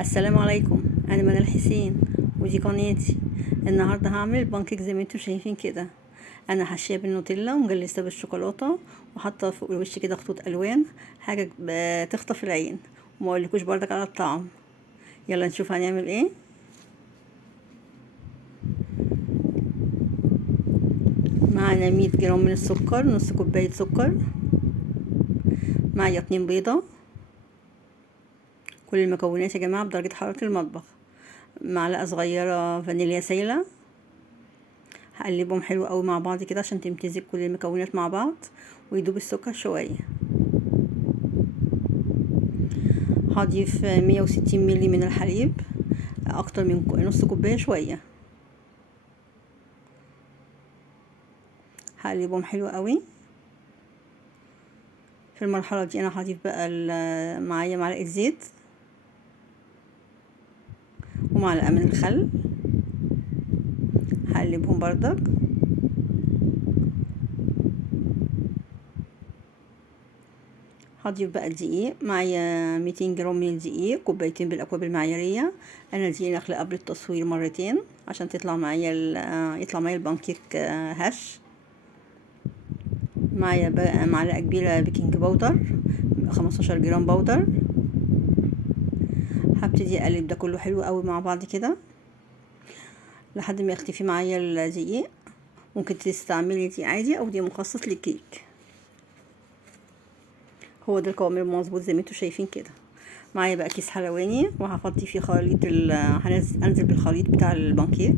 السلام عليكم. انا منال حسين ودي قناتي. النهارده هعمل بانكيك زي ما انتم شايفين كده. انا حاشيه بالنوتيلا ومجلسه بالشوكولاته وحاطه فوق الوش كده خطوط الوان، حاجه بتخطف العين. وما اقولكوش بردك على الطعم. يلا نشوف هنعمل ايه. معانا 100 جرام من السكر، نص كوبايه سكر. معايا 2 بيضه. كل المكونات يا جماعه بدرجه حراره المطبخ. معلقه صغيره فانيليا سايله. هقلبهم حلو قوي مع بعض كده عشان تمتزج كل المكونات مع بعض ويدوب السكر شويه. هضيف 160 ملي من الحليب، اكتر من نص كوبايه شويه. هقلبهم حلو قوي. في المرحله دي انا هضيف بقى معايا معلقه زيت ومعلقه من الخل. هقلبهم بردك. هضيف بقى الدقيق. معايا 200 جرام من الدقيق، كوبايتين بالاكواب المعياريه. انا دي نخله قبل التصوير مرتين عشان تطلع معايا يطلع معايا البانكيك هش. معايا بقى معلقه كبيره بيكنج باودر، 15 جرام باودر. هبتدي اقلب ده كله حلو قوي مع بعض كده لحد ما يختفي معايا الدقيق. ممكن تستعملي دي عادي او دي مخصص للكيك. هو ده القوام المظبوط زي ما انتوا شايفين كده. معايا بقى كيس حلواني وهفضي فيه خليط هنزل بالخليط بتاع البانكيك.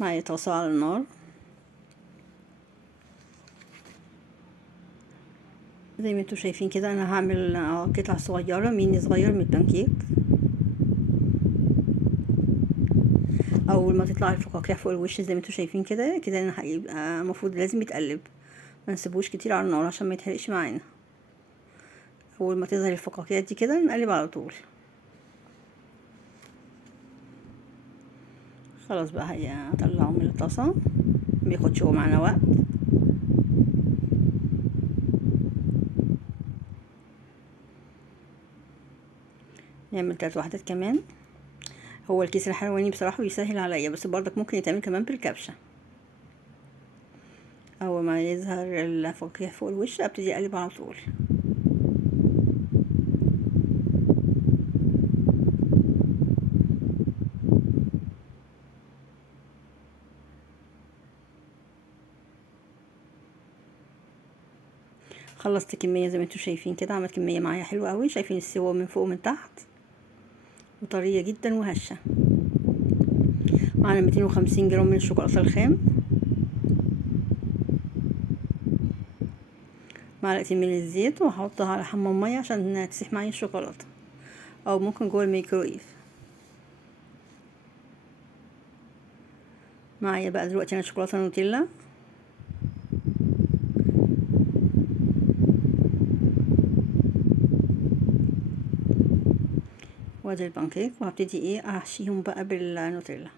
معايا طاسه على النار. زي ما انتوا شايفين كده انا هعمل قطع صغيره ميني صغير من البانكيك. اول ما تطلع الفقاقيع فوق الوش زي ما انتوا شايفين كده كده انا هيبقى المفروض لازم يتقلب، ما نسيبوش كتير على النار عشان ما يتحرقش معانا. اول ما تظهر الفقاقيع دي كده نقلب على طول. خلاص بقى هطلعه من الطاسه، مبياخدش هو معانا وقت. نعمل 3 وحدات كمان. هو الكيس الحلواني بصراحه بيسهل عليا، بس برضك ممكن يتعمل كمان بالكبشه. اول ما يظهر الفقاقيع فوق الوش ابتدي اقلب على طول. خلصت كميه زي ما انتوا شايفين كده، عملت كميه معايا حلوه قوي. شايفين السوا من فوق ومن تحت وطريه جدا وهشه. معانا 250 جرام من الشوكولاته الخام. معلقتين من الزيت وهحطها على حمام ميه عشان تسيح معايا الشوكولاته، او ممكن جوه الميكرويف. معايا بقى دلوقتي انا شوكولاته نوتيلا. وادي البانكيك وهبتدي احشيهم بقى بالنوتيلا.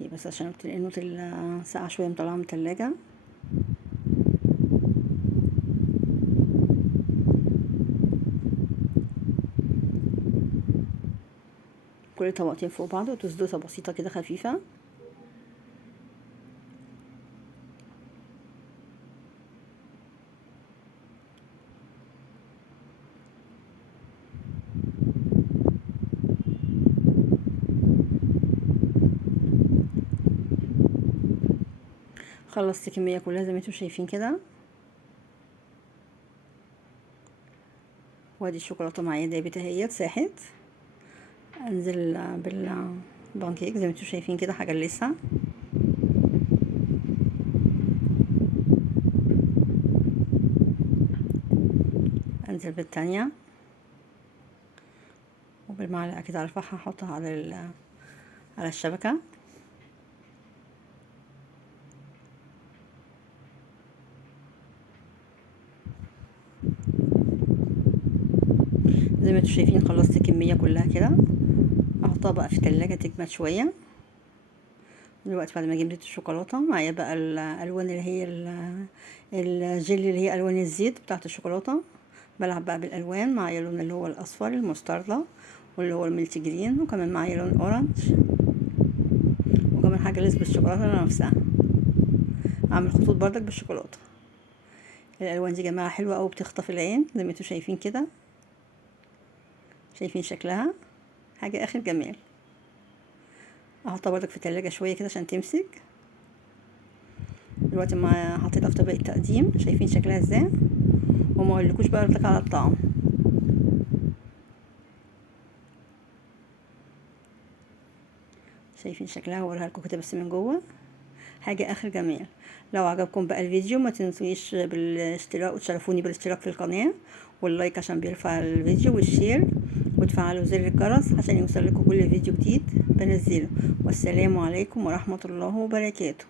هي بس عشان النوتيلا ساقعه شويه مطلعها من التلاجة. كل طبقتين فوق بعض وتسدوسه بسيطه كده خفيفه. خلصت الكميه كلها زي ما انتم شايفين كده. وادي الشوكولاته معايا دابت اهيت ساحت. انزل بالبانكيك زي ما انتم شايفين كده هجلسها. انزل بالتانية وبالمعلقه كده ارفعها احطها على الشبكه. زي ما انتم انتوا شايفين خلصت الكمية كلها كده. احطها بقى في التلاجة تجمد شوية. دلوقتي بعد ما جمدت الشوكولاتة معايا بقى الالوان اللي هي الجل اللي هي الوان الزيت بتاعت الشوكولاتة. بلعب بقى بالالوان. معايا اللون اللي هو الاصفر المستردة، واللي هو الميلتي جرين، وكمان معايا لون اورنج، وكمان حاجة لسه بالشوكولاتة نفسها. اعمل خطوط بردك بالشوكولاتة. الالوان دي جماعة حلوة اوي، بتخطف العين زي ما انتوا شايفين كده. شايفين شكلها حاجة اخر جمال. احطها بردك في التلاجة شوية كده عشان تمسك. دلوقتي ما حطيتها في طبق التقديم. شايفين شكلها ازاي؟ وما اقولكوش بقى بردك على الطعم. شايفين شكلها؟ هوريها لكم كده بس من جوه حاجة اخر جمال. لو عجبكم بقى الفيديو ما تنسوش بالاشتراك، وتشرفوني بالاشتراك في القناة واللايك عشان بيرفع الفيديو، والشير، وتفعلوا زر الجرس عشان يوصل لكم كل فيديو جديد بنزله. والسلام عليكم ورحمة الله وبركاته.